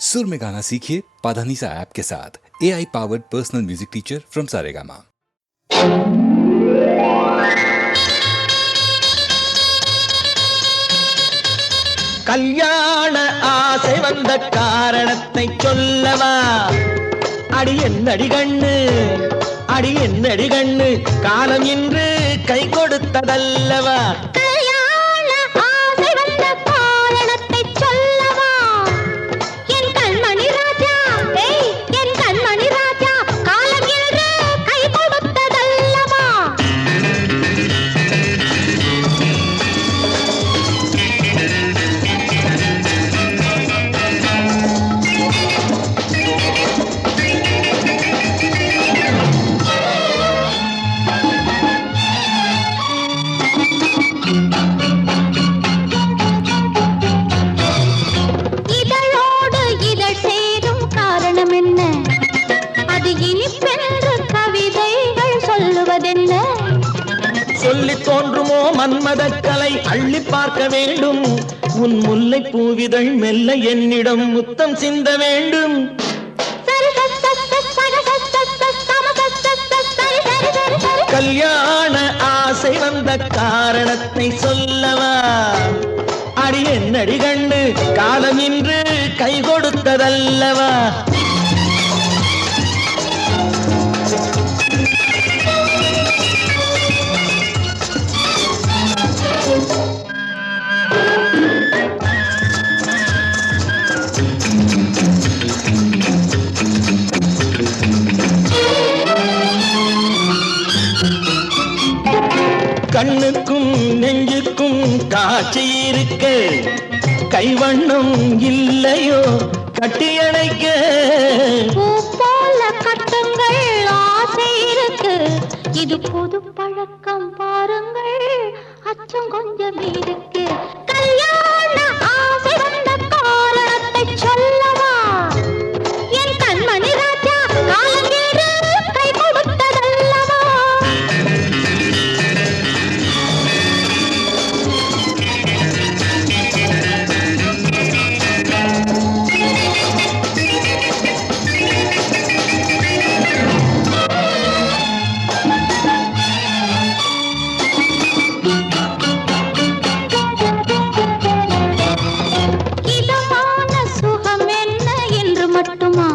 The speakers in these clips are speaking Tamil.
सुर में गाना सीखिए पाधानीसा ऐप के साथ। AI powered personal music teacher from Saregama. கல்யாண ஆசை வந்த காரணத்தை சொல்லவா? அடி என்னடி கண்ணு, அடி என்னடி கண்ணு, காலம் இன்று கை கொடுத்ததல்லவா? கல்யாண ஆசை வந்த காரணத்தை சொல்லவா? என் கண்மணி ராஜா, என் கண்மணி ராஜா, காலம் இன்று கை கொடுத்ததல்லவா? இதழோடு இதழ் சேரும் காரணம் என்ன? அது இனிப்பென்று கவிதைகள் சொல்லுவதென்ன? சொல்லி தோன்றுமோ மன்மதக் கலை, அள்ளி பார்க்க வேண்டும். உன் முல்லை பூவிதழ் மெல்ல என்னிடம் முத்தம் சிந்த வேண்டும். சரி சரி சரி சரி சரி சரி சரி சரி சரி சரி. கல்யாண ஆசை வந்த காரணத்தை சொல்லவா? அடி என்னடி கண்டு, காலம் இன்று கை கொடுத்ததல்லவா? கண்ணுக்கும் நெஞ்சுக்கும் காட்சி இருக்க, கைவண்ணம் இல்லையோ கட்டியணைக்க? பூ போல கட்டுங்கள், ஆசை இருக்கு. இது புது பழக்கம் பாருங்கள், அச்சம் கொஞ்சம் இருக்கு. கல்யாண ஆசை வந்த காரணத்தை சொல்லவா? என் கண்மணி ராஜா, காலம் இன்று கை கொடுத்ததல்லவா? இதமான சுகம் என்ன என்று மட்டுமா?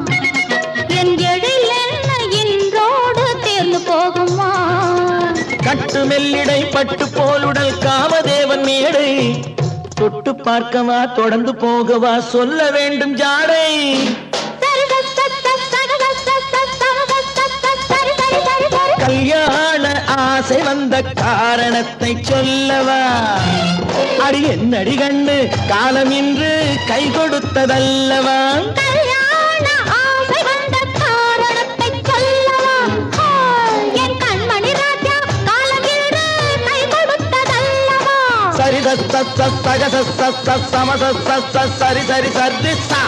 என் எழில் என்ன இன்றோடு தேர்ந்து போகுமா? கட்டு மெல்லிடை பட்டு போலுடல் காமதேவன் மேடை, தொட்டு பார்க்கவா தொடர்ந்து போகவா சொல்ல வேண்டும் ஜாடை. சரி சரி சரி சரி சரி சரி சரி சரி சரி சரி. கல்யாண ஆசை வந்த காரணத்தை சொல்லவா? அடி என்னடி கண்ணு, காலம் இன்று கை கொடுத்ததல்லவா? கல்யாண ஆசை வந்த காரணத்தை சொல்லவா? என் கண்மணி ராஜா, காலம் இன்று கை கொடுத்ததல்லவா? சரி சக சம சரி சரி சரி சா.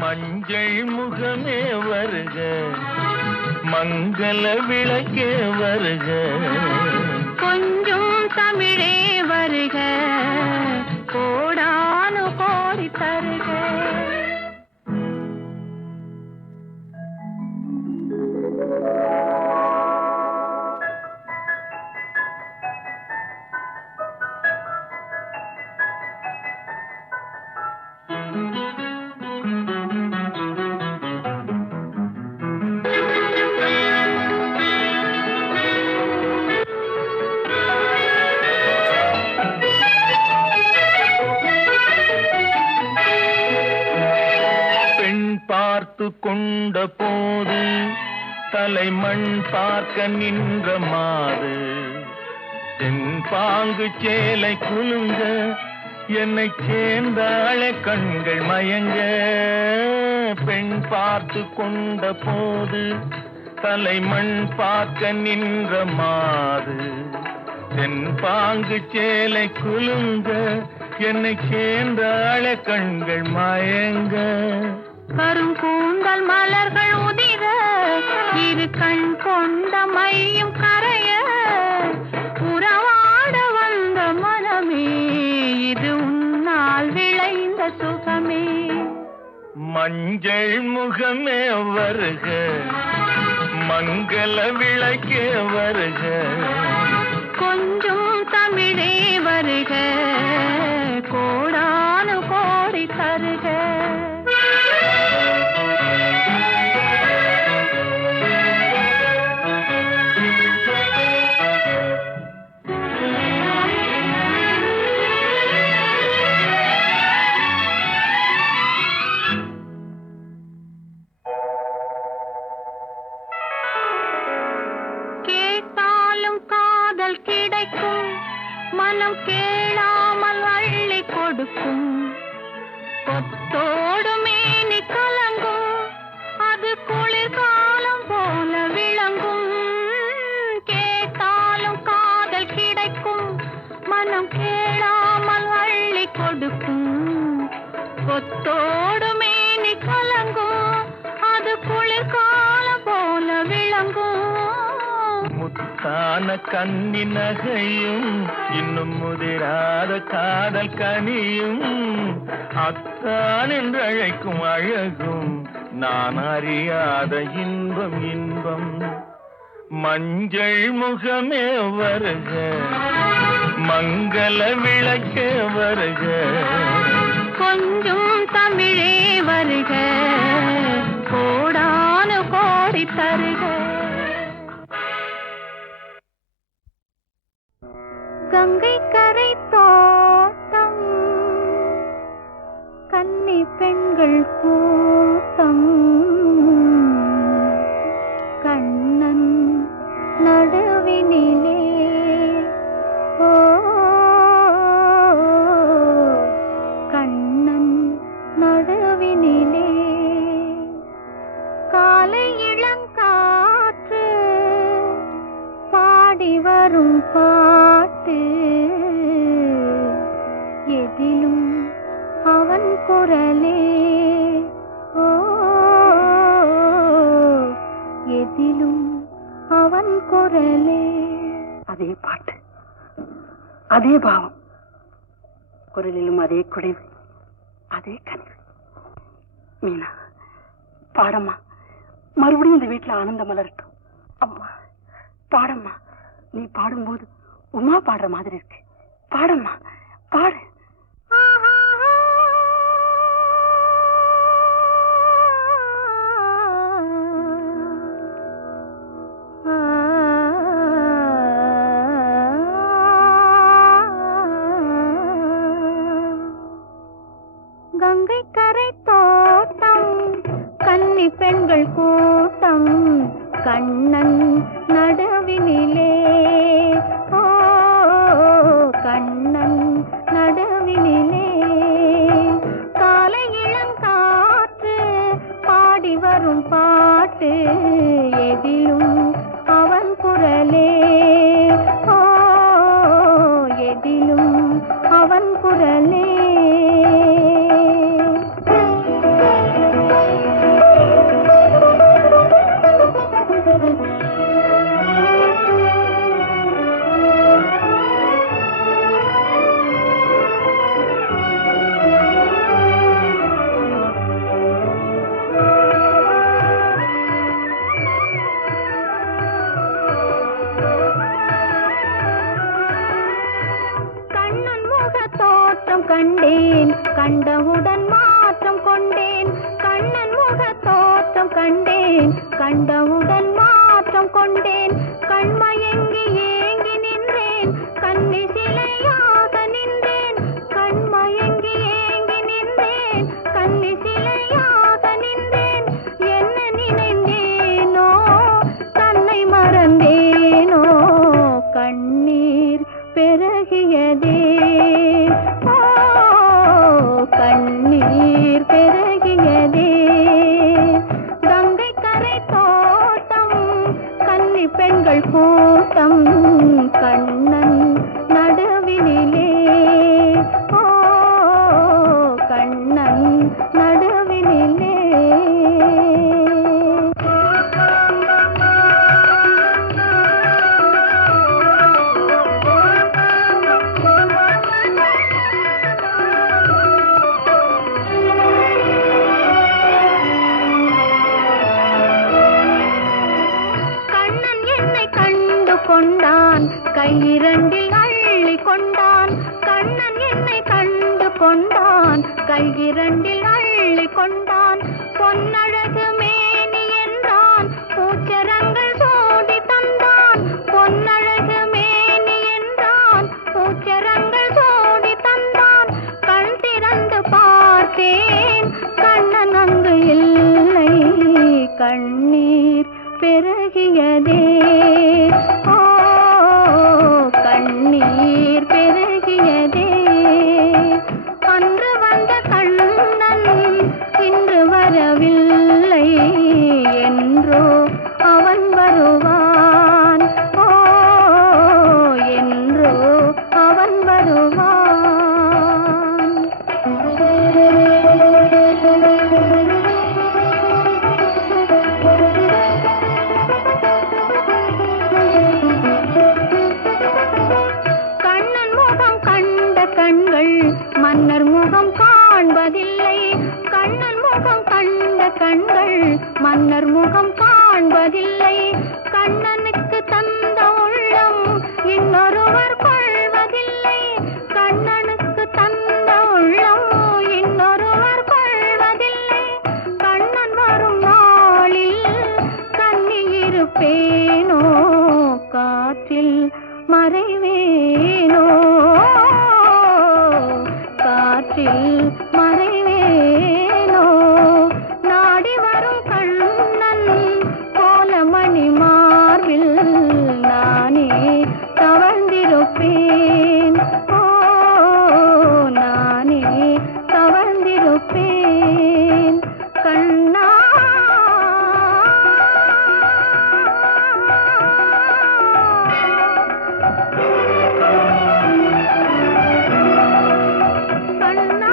மஞ்சள் முகமே வருக, மங்கள விளக்கே வருக. கொஞ்சம் தமிழே வருக, கோடானு கோடி தருக. பார்த்து கொண்ட போது தலைமண் பார்க்க நின்ற மாது, தென்பாங்கு சேலை குலுங்க என்னை சேர்ந்தாள கண்கள் மயங்க. பெண் பார்த்து கொண்ட போது தலைமண் பார்க்க நின்ற மாது, தென்பாங்கு சேலை குலுங்க என்னை சேர்ந்தாள கண்கள் மயங்க. மஞ்சள் முகமே வருக, மங்கள விளக்கே வருக, கொஞ்சம் தமிழே வருக, கோடானு கோடி தருக. கேட்டாலும் காதல் கிடைக்கும், மனம் கேளாமல் அள்ளி கொடுக்கும், கொத்தோடு மேனி கலங்கும், அது குளிர்காலம் போல விளங்கும். கேட்டாலும் காதல் கிடைக்கும், மனம் கேளாமல் அள்ளி கொடுக்கும், கொத்தோடு மேனி கலங்கும், அது குளிர்காலம் போல விளங்கும். முத்தான கன்னி நகையும் இன்னும் முதிராத காதல் கனியும், அத்தான் என்று அழைக்கும் அழகும் நான் அறியாத இன்பம் இன்பம். மஞ்சள் முகமே வருக, மங்கள விளக்கே வருக, கொஞ்சம் தமிழே வருக, கோடானு கோடி தருக. கங்கை கரை தோட்டம், கன்னி பெண்கள் கூட்டம், கண்ணன் நடுவினிலே, ஓ கண்ணன் நடுவினிலே, காலை இளங்காற்று பாடி வரும் பாட்டு, எதிலும் அவன் குரலே, ஓ எதிலும் அவன் குரலே. அதே பாட்டு, அதே பாவம், குரலிலும் அதே குடைவு, அதே கனிவு. மீனா, பாடம்மா, மறுபடியும் இந்த வீட்டுல ஆனந்தம் மலரட்டும். அம்மா பாடம்மா, நீ பாடும்போது உமா பாடுற மாதிரி இருக்கு. பாடம்மா, பாடு. கங்கை கரை தோட்டம், கன்னி பெண்கள் கூட்டம், கண்ணன் நடுவினிலே, ஓ கண்ணன் நடுவினிலே, காலை இளங்காற்று பாடி வரும் பாட்டு, எதிலும் அவன் குரலே, ஓ எதிலும் அவன் குரலே. கண்டேன், கண்டவுடன் மாற்றம் கொண்டேன், கண்ணன் முக தோற்றம் கண்டேன், கண்டவுடன் மாற்றம் கொண்டேன், கண்மயங்கி ஏங்கி நின்றேன், கண்ணி சிலையாக நின்றேன், கண்மயங்கி ஏங்கி நின்றேன், கண்ணி சிலையாக நின்றேன், என்ன நினைந்தேனோ தன்னை மறந்தேனோ, கண்ணீர் பெருகியதே, கண்ணீர் பெருகியதே. கங்கை கரை தோட்டம், கையிரண்டில் அள்ளி கொண்டான் கண்ணன் என்னை கண்டு கொண்டான் கையிரண்டில் அள்ளி கொண்டான் பொன்னழகு மேனி என்றான் பூச்சரங்கள் சோடி தந்தான் பொன்னழகு மேனி என்றான் பூச்சரங்கள் சோடி தந்தான் கண் திறந்து பார்த்தேன் கண்ணன் அங்கு இல்லை கண்ணீர் பெருகியதே ஓ கண்ணீர் பெருகியதே அன்று வந்த கண்ணன் இன்று வரவில்லை என்றோ அவன் வருவான் ஓ என்றோ அவன் வருவான் கண்ணன் முகம் கண்ட கண்கள் மன்னர் முகம் காண்பதில்லை கண்ணன் முகம் கண்ட கண்கள் மன்னர் முகம் காண்பதில்லை கண்ணனுக்கு தந்த உள்ளம் இன்னொருவர் கொள்வதில்லை கண்ணனுக்கு தந்த உள்ளம் இன்னொருவர் கொள்வதில்லை கண்ணன் வரும் நாளில் கண்ணி இருப்பேனோ காற்றில் மறைவேனோ காற்றில் மறைவேனோ நாடி வரும் கண்ணன் கோலமணி மார்பில் நானே தவழ்ந்திருப்பேன் ஓ நானே தவழ்ந்திருப்பேன் கண்ணா கண்ணா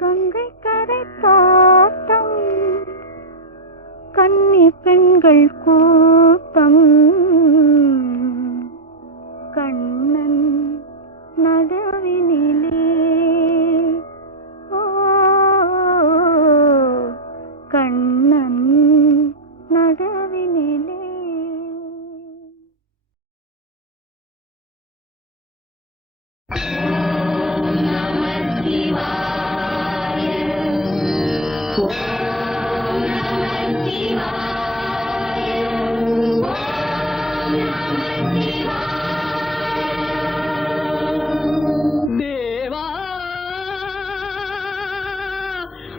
கங்கை கரை தோட்டம் கன்னி பெண்கள் கூட்டம் கண்ணன் நடுவினிலே ஓ கண்ணன் நடுவினிலே தேவா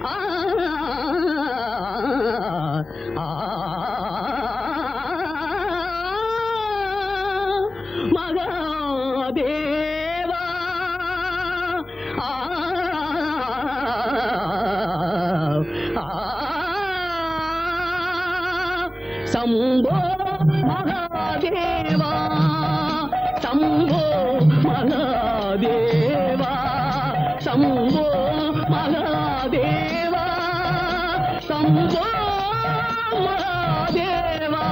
ஆ, ஆ, மகாதேவா ஆ, ஆ, சம்போ மகாதேவா சம்போ மகாதேவா சம்போ மகாதேவா சம்போ மகாதேவா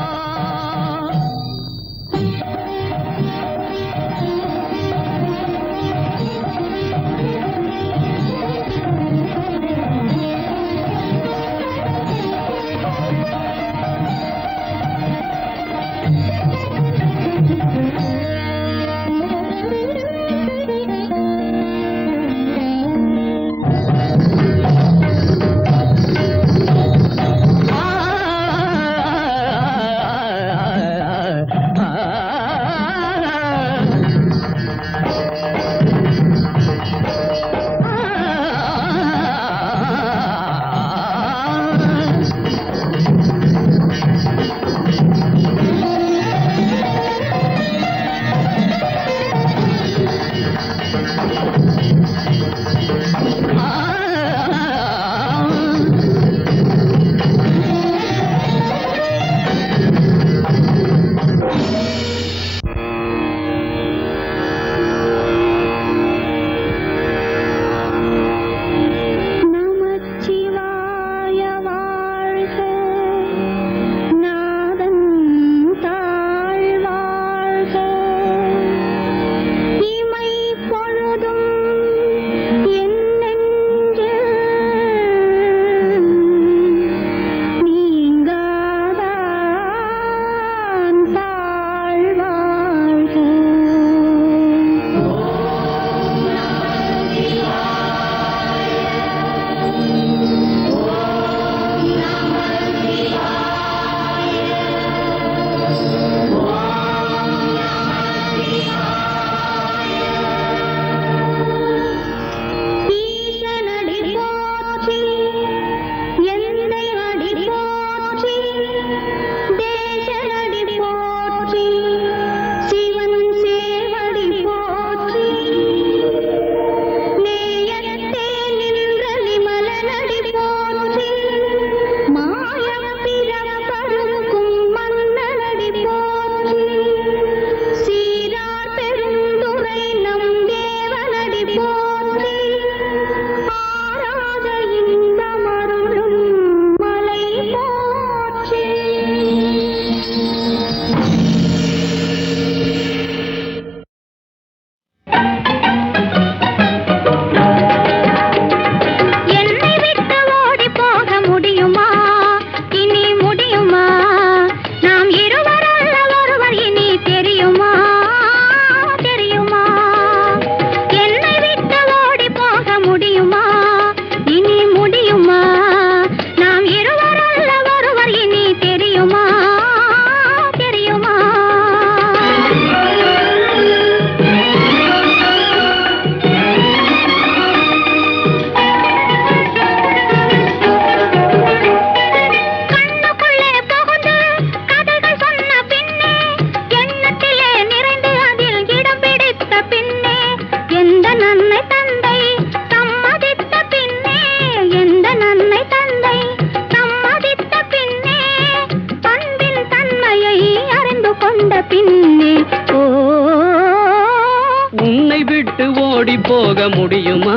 ஓடி போக முடியுமா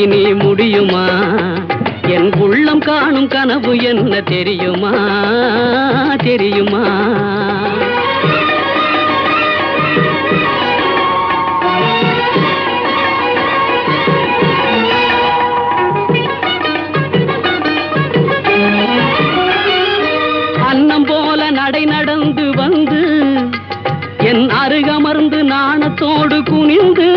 இனி முடியுமா என் உள்ளம் காணும் கனவு என்ன தெரியுமா தெரியுமா அன்னம் போல நடை நடந்து வந்து என் அருகமர்ந்து நாணத்தோடு குனிந்து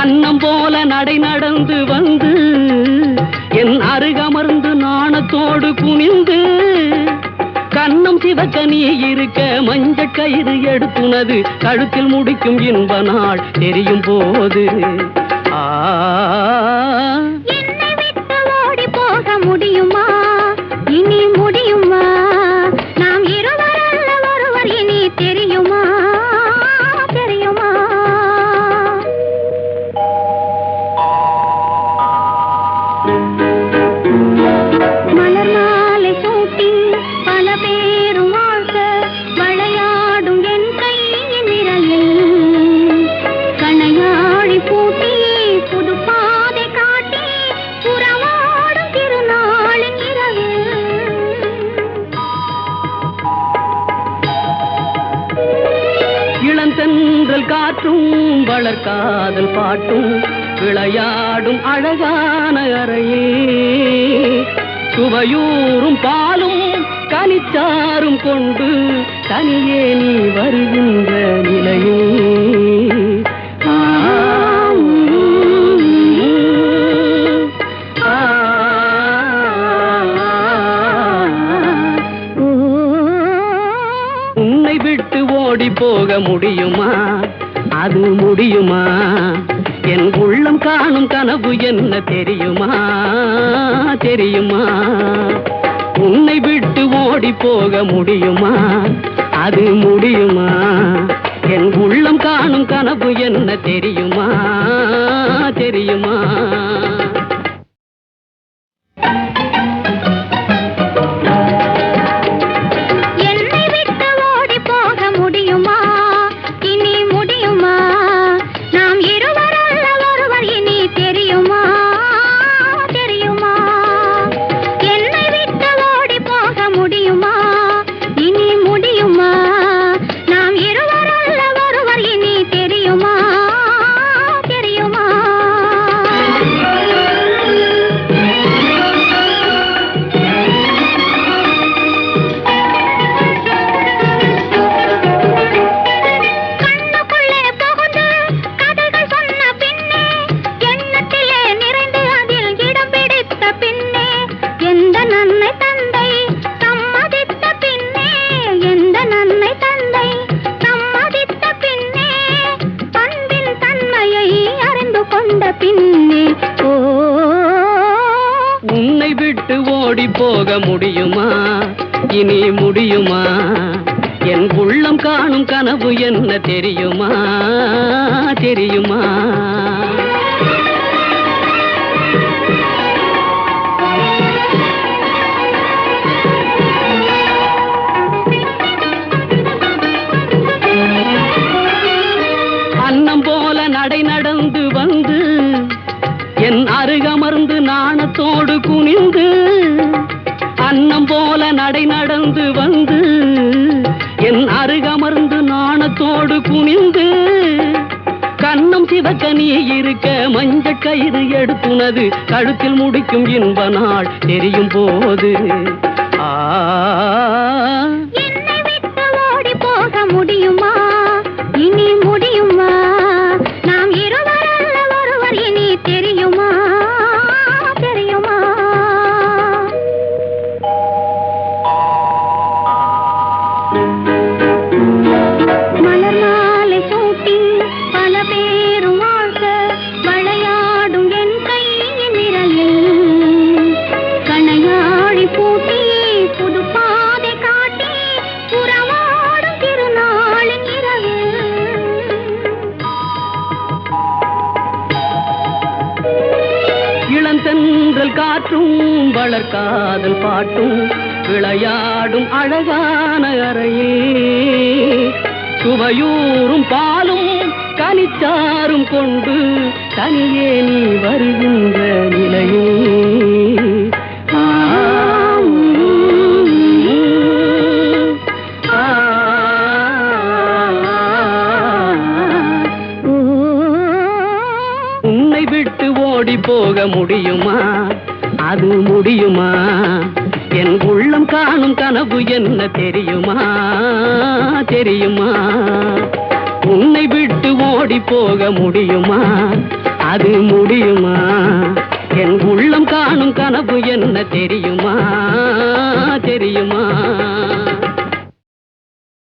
அன்னம் போல நடை நடந்து வந்து என் அருகமர்ந்து நாணத்தோடு குனிந்து கண்ணம் சிவக்க நீ இருக்க மஞ்சள் கயிறு எடுத்துனது கழுத்தில் முடிக்கும் இன்ப நாள் தெரியும் போது என்னை விட்டு ஓடி போக முடியுமா இனி முடியுமா நாம் இருவர் அல்ல ஒருவர் இனி தெரியுமா தெரியுமா மலர் மாலை சூட்டி பல பேரும் வாழ்க்க விளையாடும் என் கையின் விரலில் கணையாழி பூட்டி புது பாதை காட்டி புறவாடும் திருநாளின் இரவில் இளந்தென்றல் காற்றும் வளர்காதல் பாட்டும் விளையாடும் அழகான அறையே சுவையூறும் பாலும் கனிச்சாரும் கொண்டு தனியே நீ வருகின்ற நிலையே உன்னை விட்டு ஓடி போக முடியுமா அது முடியுமா என் உள்ளம் காணும் கனவு என்ன தெரியுமா தெரியுமா உன்னை விட்டு ஓடி போக முடியுமா அது முடியுமா என் உள்ளம் காணும் கனவு என்ன தெரியுமா தெரியுமா என்னை விட்டு ஓடி போக முடியுமா இனி முடியுமா நாம் இருவர் அல்ல ஒருவர் இனி தெரியுமா தெரியுமா என்னை விட்டு ஓடி போக முடியுமா இனி முடியுமா நாம் இருவர் அல்ல ஒருவர் இனி தெரியுமா தெரியுமா கண்ணுக்குள்ளே புகுந்து கதைகள் சொன்ன பின்னே எண்ணத்திலே நிறைந்து அதில் இடம் பிடித்த பின்னே எந்த நன்மை தந்தை சம்மதித்த பின்னே எந்த நன்மை தந்தை சம்மதித்த பின்னே அன்பின் தன்மையை அறிந்து கொண்ட பின்னே ஓ உன்னை விட்டு ஓடி போக முடியுமா இனி முடியுமா என் உள்ளம் காணும் கனவு என்ன தெரியுமா தெரியுமா அன்னம் போல நடை நடந்து வந்து என் அருகமர்ந்து நாணத்தோடு குனிந்து அன்னம் போல நடை நடந்து வந்து என் அருகமர்ந்து நாணத்தோடு குனிந்து கண்ணம் சிவக்க நீ இருக்க மஞ்சள் கயிறு எடுத்துனது கழுத்தில் முடிக்கும் இன்ப நாள் தெரியும் போது என்னை விட்டு ஓடி போக முடியுமா இனி முடியுமா நாம் இருவர் அல்ல ஒருவர் இனி தெரியுமா தெரியுமா மலர் மாலை சூட்டி பல பேரும் வாழ்க்க விளையாடும் என் கையின் விரலில் கணையாழி பூட்டி புது பாதை காட்டி புறவாடும் திருநாளின் இரவில் இளந்தென்றல் காற்றும் வளர்காதல் பாட்டும் விளையாடும் அழகான அறையே சுவையூறும் பாலும் கனிச்சாரும் கொண்டு தனியே நீ வருகின்ற நிலையில் உன்னை விட்டு ஓடி போக முடியுமா? அது முடியுமா? என் உள்ளம் காணும் கனவு என்ன தெரியுமா? தெரியுமா? உன்னை விட்டு ஓடி போக முடியுமா? அது முடியுமா? என் உள்ளம் காணும் கனவு என்ன தெரியுமா?